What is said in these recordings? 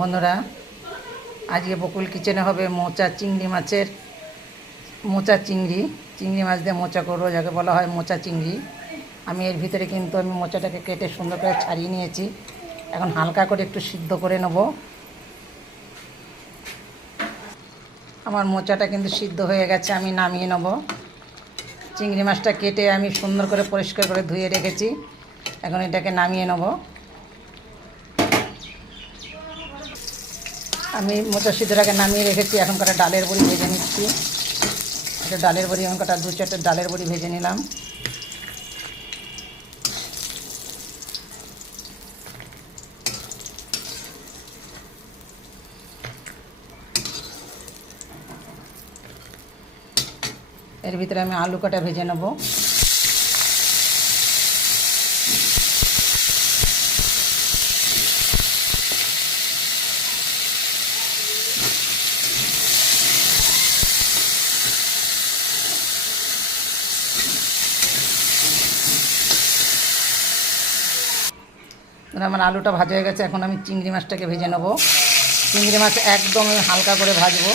বন্ধুরা, আজকে বকুল কিচেনে হবে মোচা চিংড়ি মাছের চিংড়ি মাছ দিয়ে মোচা করবো, যাকে বলা হয় মোচা চিংড়ি। আমি এর ভিতরে কিন্তু মোচাটাকে কেটে সুন্দর করে ছাড়িয়ে নিয়েছি। এখন হালকা করে একটু সিদ্ধ করে নেব। আমার মোচাটা কিন্তু সিদ্ধ হয়ে গেছে, আমি নামিয়ে নেব। চিংড়ি মাছটা কেটে আমি সুন্দর করে পরিষ্কার করে ধুয়ে রেখেছি, এখন এটাকে নামিয়ে নেব। আমি মোচা সিদ্ধটাকে নামিয়ে রেখেছি, এখন কটা ডালের বড়ি ভেজে নিচ্ছি। একটা ডালের বড়ি, এখন কটা 2-4টা ডালের বড়ি ভেজে নিলাম। এর ভিতরে আমি আলু কটা ভেজে নেব। আমার আলুটা ভাজা হয়ে গেছে, এখন আমি চিংড়ি মাছটাকে ভেজে নেব। চিংড়ি মাছ একদম হালকা করে ভাজবো।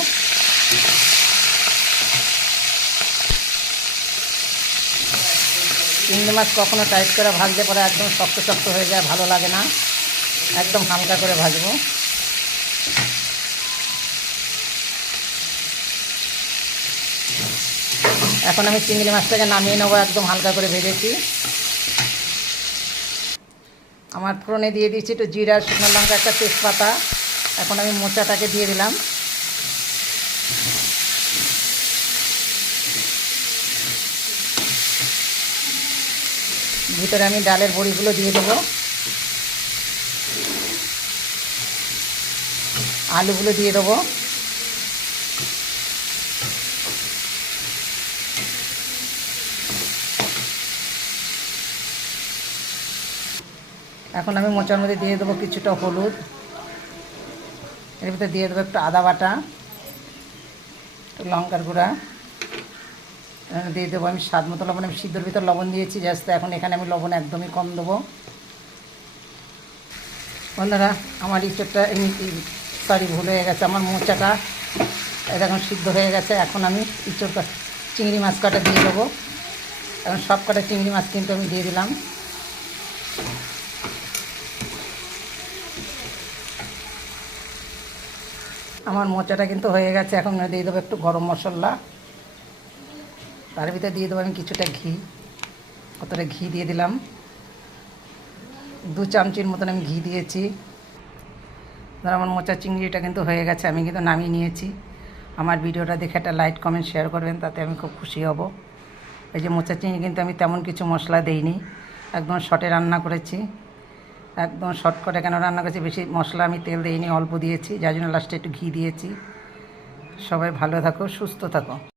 চিংড়ি মাছ কখনো টাইট করে ভাজলে পরে একদম শক্ত শক্ত হয়ে যায়, ভালো লাগে না। একদম হালকা করে ভাজবো। এখন আমি চিংড়ি মাছটাকে নামিয়ে নেবো, একদম হালকা করে ভেজেছি। আমার ফোড়নে দিয়ে দিয়েছি একটু জিরা, শুকনো লঙ্কা, একটা তেজপাতা। এখন আমি মোচাটাকে দিয়ে দিলাম। ভিতরে আমি ডালের বড়িগুলো দিয়ে দেবো, আলুগুলো দিয়ে দেবো। এখন আমি মোচার মধ্যে দিয়ে দেবো কিছুটা হলুদ। এর ভিতরে দিয়ে দেবো একটু আদা বাটা, একটু লঙ্কার গুঁড়া। দিয়ে দেবো আমি স্বাদ মতো লবণ। আমি সিদ্ধর ভিতর লবণ দিয়েছি জাস্ট, এখন এখানে আমি লবণ একদমই কম দেবো। বন্ধুরা, আমার ভুল হয়ে গেছে। আমার মোচাটা এখন সিদ্ধ হয়ে গেছে। এখন আমি চিংড়ি মাছ কটা দিয়ে দেবো। এখন সব কটা চিংড়ি মাছ কিন্তু আমি দিয়ে দিলাম। আমার মোচাটা কিন্তু হয়ে গেছে। এখন দিয়ে দেবো একটু গরম মশলা, তার ভিতরে দিয়ে দেবো আমি কিছুটা ঘি। কতটা ঘি দিয়ে দিলাম, 2 চামচির মতন আমি ঘি দিয়েছি। ধর আমার মোচা চিংড়িটা কিন্তু হয়ে গেছে, আমি কিন্তু নামিয়ে নিয়েছি। আমার ভিডিওটা দেখে একটা লাইক কমেন্ট শেয়ার করবেন, তাতে আমি খুব খুশি হব। এই যে মোচা চিংড়ি কিন্তু আমি তেমন কিছু মশলা দেইনি, একদম শর্টে রান্না করেছি। একদম শর্টকাটে কেন রান্না করেছি, বেশি মশলা আমি তেল দিইনি, অল্প দিয়েছি, যার জন্য লাস্টে একটু ঘি দিয়েছি। সবাই ভালো থাকো, সুস্থ থাকো।